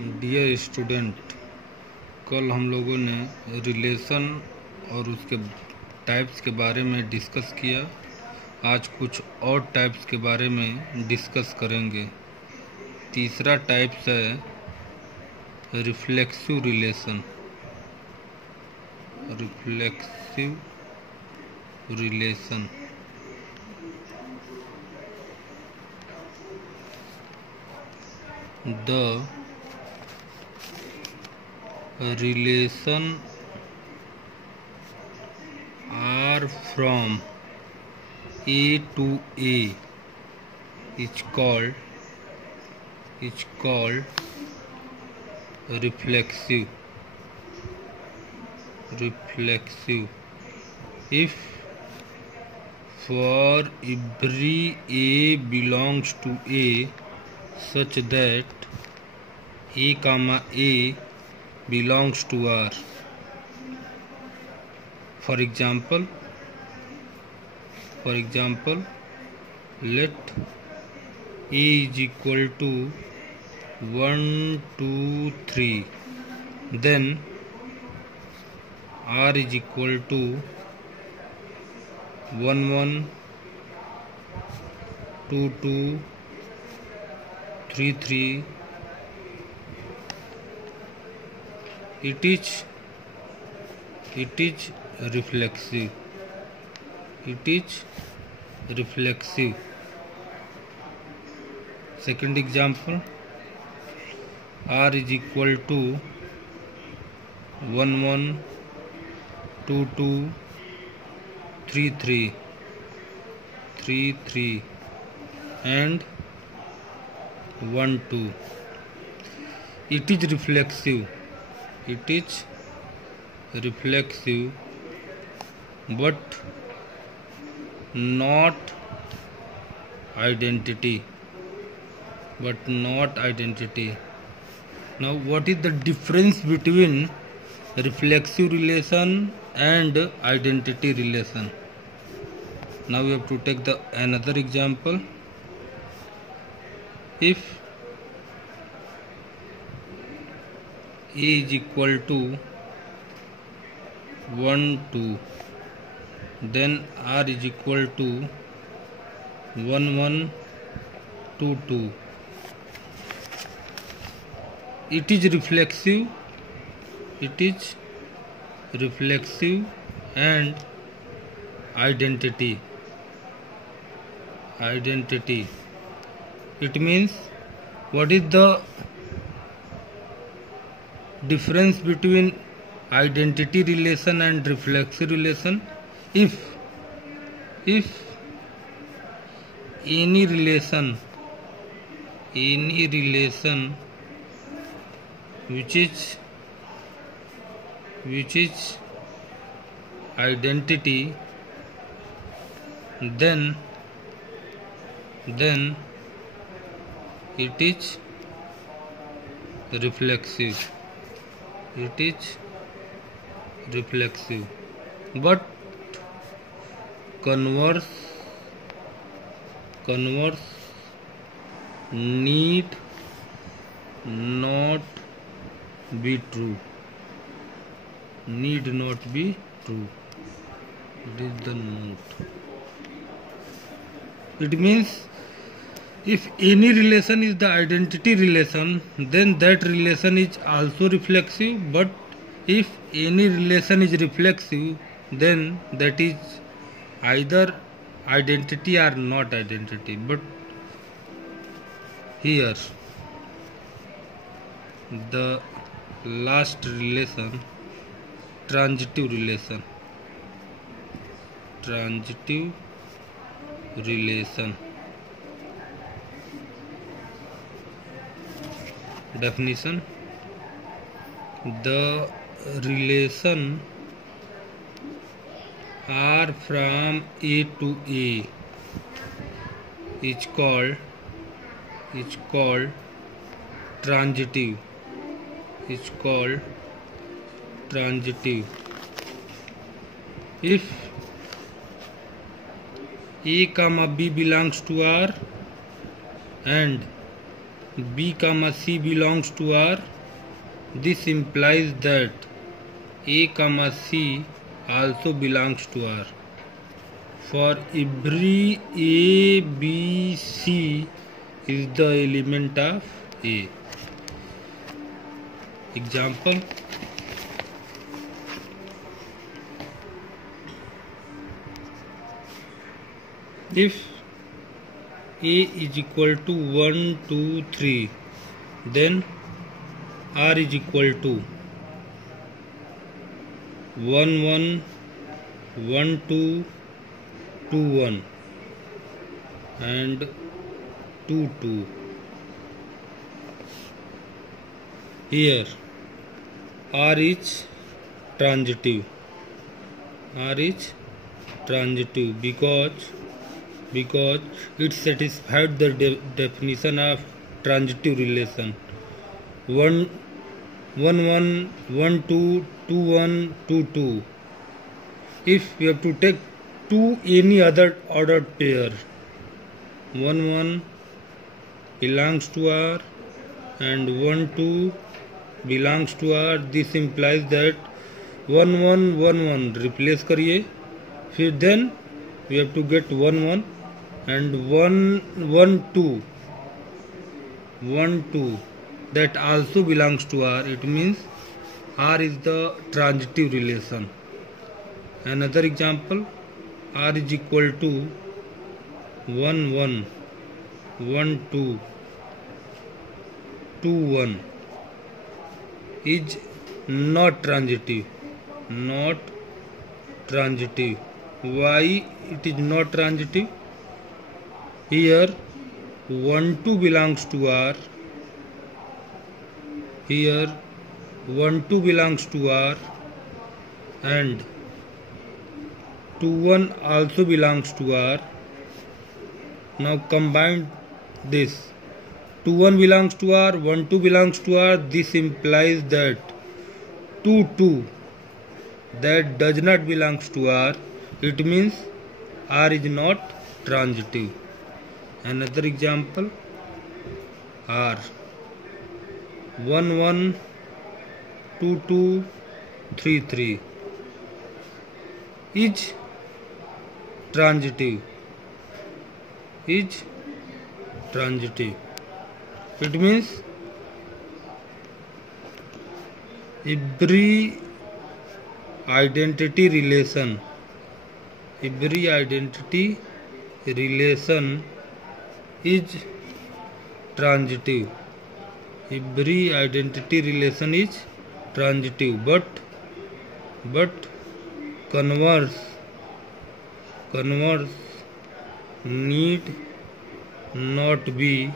Dear student, कल हम लोगों ने रिलेशन और उसके टाइप्स के बारे में डिस्कस किया। आज कुछ और टाइप्स के बारे में डिस्कस करेंगे। तीसरा टाइप्स है reflexive relation. Reflexive relation the relation are from A to A is called reflexive. If for every A belongs to A such that A comma A belongs to R. For example, let A is equal to 1, 2, 3. Then R is equal to 1, 1, 2, 2, 3, 3. It is reflexive. Second example, R is equal to 1, 1, 2, 2, 3, 3, and 1, 2. It is reflexive, but not identity. Now, what is the difference between reflexive relation and identity relation? Now we have to take another example. If A is equal to 1, 2, then R is equal to 1, 1, 2, 2. It is reflexive and identity. It means, what is the difference between identity relation and reflexive relation? If any relation which is identity, then it is reflexive. But converse need not be true. It is the note. It means, if any relation is the identity relation, then that relation is also reflexive. But if any relation is reflexive, then that is either identity or not identity. But here, the last relation, transitive relation. Definition: the relation are from A to A is called transitive. If A comma B belongs to R and B comma C belongs to R, this implies that A comma C also belongs to R. For every A, B, C is the element of A. Example: if A is equal to 1, 2, 3, then R is equal to 1, 1, 1, 2, 2, 1 and 2, 2. Here R is transitive. R is transitive because it satisfied the definition of transitive relation. 1, 1, 1, 1, 2, 2, 1, 2, 2. If we have to take any other ordered pair, 1, 1 belongs to R and 1, 2 belongs to R, this implies that 1, 1, 1, 1 replace करिए, फिर then we have to get 1, 1 and 1, 1, 2, 1, 2 that also belongs to R. It means R is the transitive relation. Another example: R is equal to 1, 1, 1, 2, 2, 1 is not transitive. Not transitive. Why it is not transitive? Here 1, 2 belongs to R. Here 1, 2 belongs to R and 2, 1 also belongs to R. Now combine this. 2, 1 belongs to R, 1, 2 belongs to R. This implies that 2, 2 that does not belongs to R. It means R is not transitive. Another example: R 1, 1, 2, 2, 3, 3 is transitive. Is transitive. It means every identity relation is transitive. Every identity relation is transitive, but converse need not be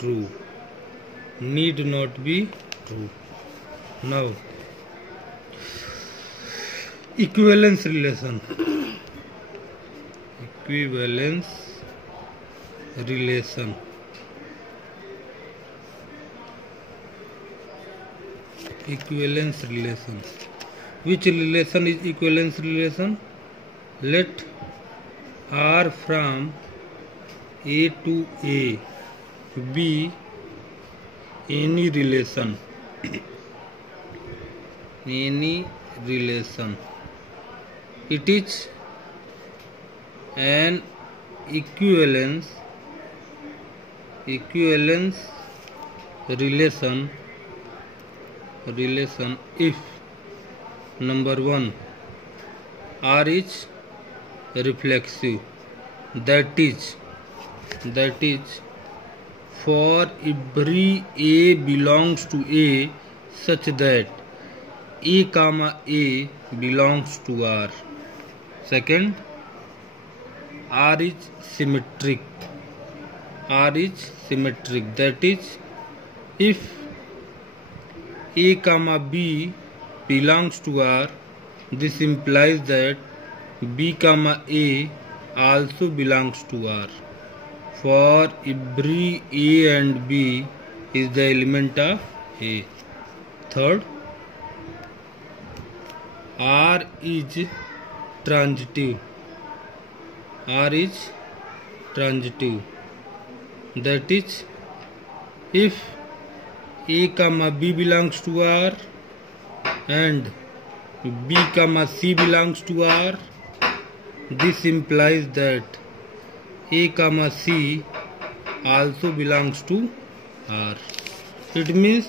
true. Need not be true. Now equivalence relation. Equivalence relation. Equivalence relation. Which relation is equivalence relation? Let R from A to A be any relation. Any relation. It is an equivalence relation if number 1 R is reflexive, that is for every A belongs to A such that A comma A belongs to R. Second, R is symmetric. That is, if A comma B belongs to R, this implies that B comma A also belongs to R. For every A and B is the element of A. Third, R is transitive. that is, if A comma B belongs to R and B comma C belongs to R, this implies that A comma C also belongs to R. It means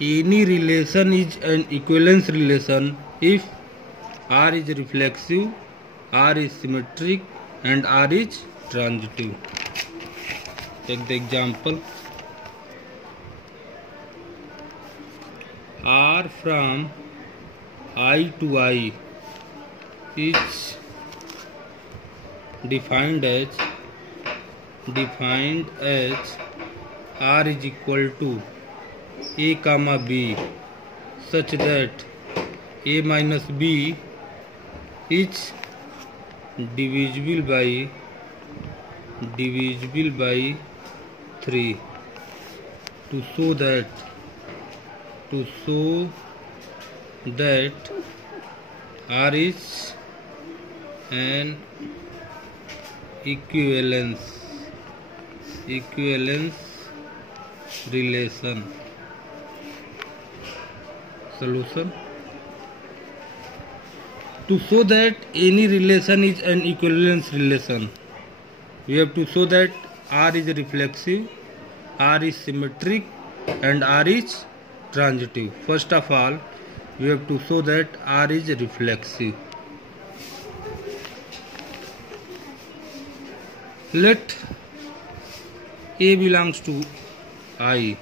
any relation is an equivalence relation if R is reflexive, R is symmetric and R is transitive. Take the example. R from I to I is defined as R is equal to A comma B, such that A minus B is divisible by 3 to show that R is an equivalence relation. Solution: to show that any relation is an equivalence relation, we have to show that R is reflexive, R is symmetric and R is transitive. First of all, we have to show that R is reflexive. Let A belongs to I.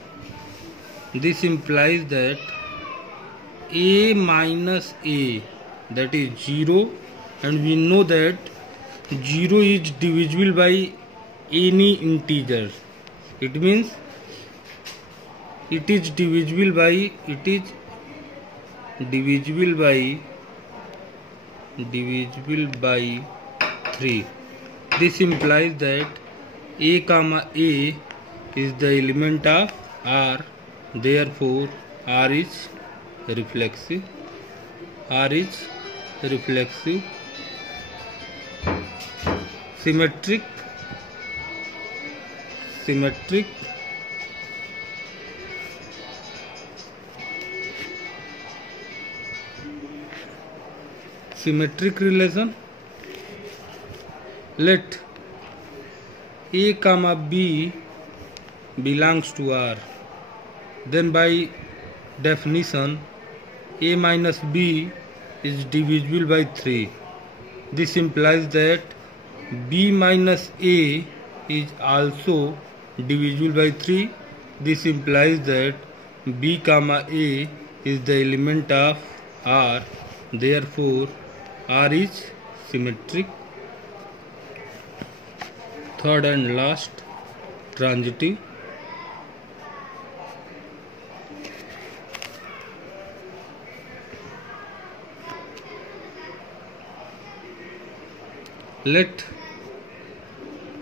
This implies that A minus A, that is 0, and we know that 0 is divisible by any integer. It means it is divisible by 3. This implies that A comma A is the element of R. Therefore, R is reflexive. Symmetric. Symmetric relation. Let A comma B belongs to R. Then by definition, A minus B is divisible by 3. This implies that B minus A is also divisible by 3. This implies that B comma A is the element of R. Therefore, R is symmetric. Third and last, transitive. Let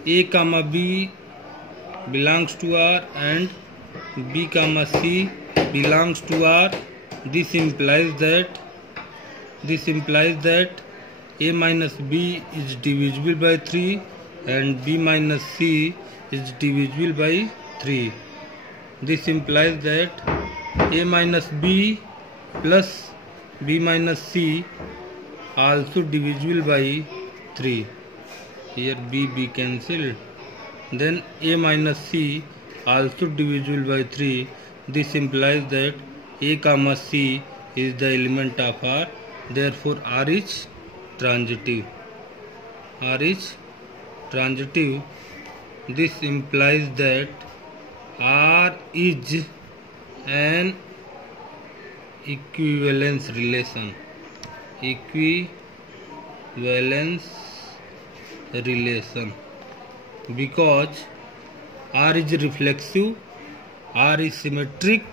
A comma B belongs to R and B comma C belongs to R. This implies that A minus B is divisible by 3 and B minus C is divisible by 3. This implies that A minus B plus B minus C also divisible by 3. Here B cancelled. Then A minus C also divisible by 3. This implies that A comma C is the element of R. Therefore, R is transitive. This implies that R is an equivalence relation. Because R is reflexive, R is symmetric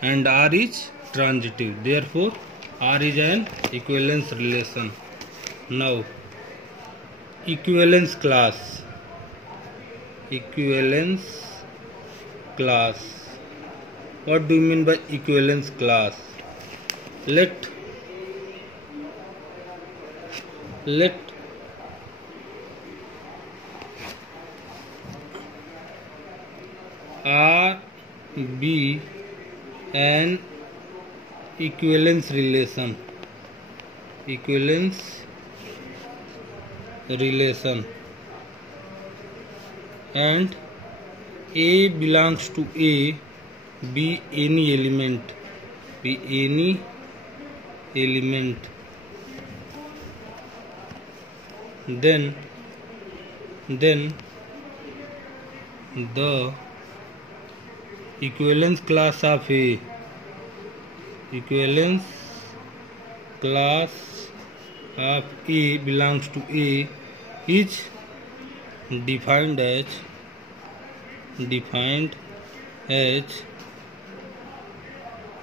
and R is transitive. Therefore, R is an equivalence relation. Now, equivalence class. What do you mean by equivalence class? Let be an equivalence relation. And A belongs to A, be any element, then the equivalence class of A belongs to A is defined as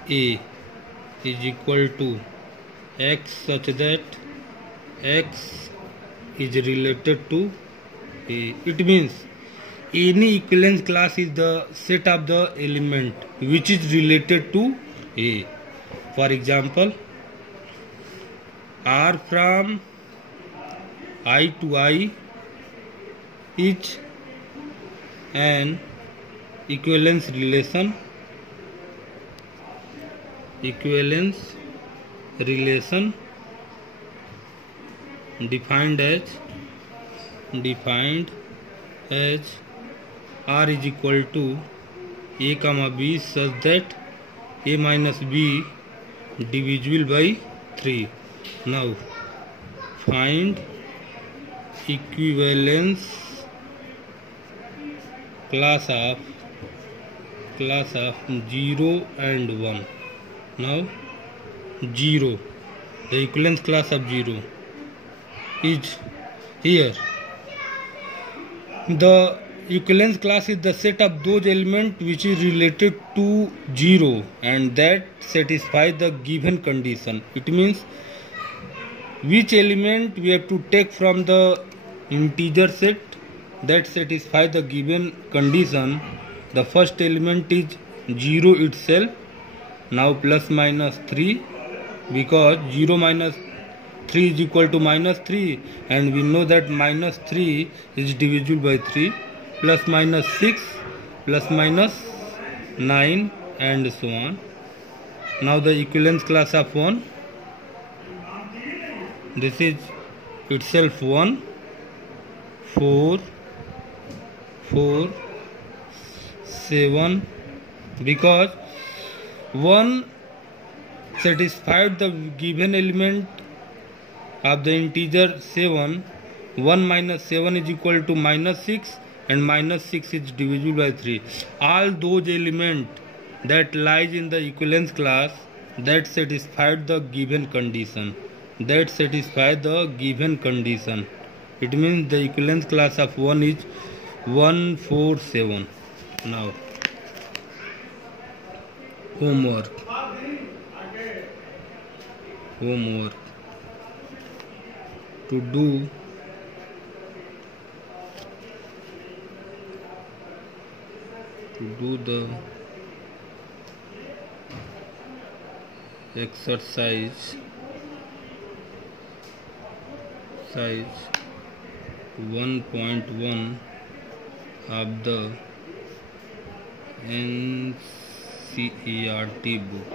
A is equal to X such that X is related to A. It means any equivalence class is the set of the element which is related to A. For example, R from I to I is an equivalence relation defined as R is equal to A comma B such that A minus B divisible by 3. Now find equivalence class of 0 and 1. Now 0, the equivalence class of 0 is here. The equivalence class is the set of those elements which is related to 0 and that satisfy the given condition. It means which element we have to take from the integer set that satisfy the given condition. The first element is 0 itself. Now plus minus 3, because 0 minus 3 is equal to minus 3 and we know that minus 3 is divisible by 3, plus minus 6, plus minus 9 and so on. Now the equivalence class of 1, this is itself 1, 4, 7, because 1 satisfied the given element of the integer 7. 1 minus 7 is equal to minus 6 and minus 6 is divisible by 3. All those elements that lies in the equivalence class that satisfied the given condition. It means the equivalence class of 1 is 1, 4, 7. Now homework. To do the exercise 1.1 of the NCERT book.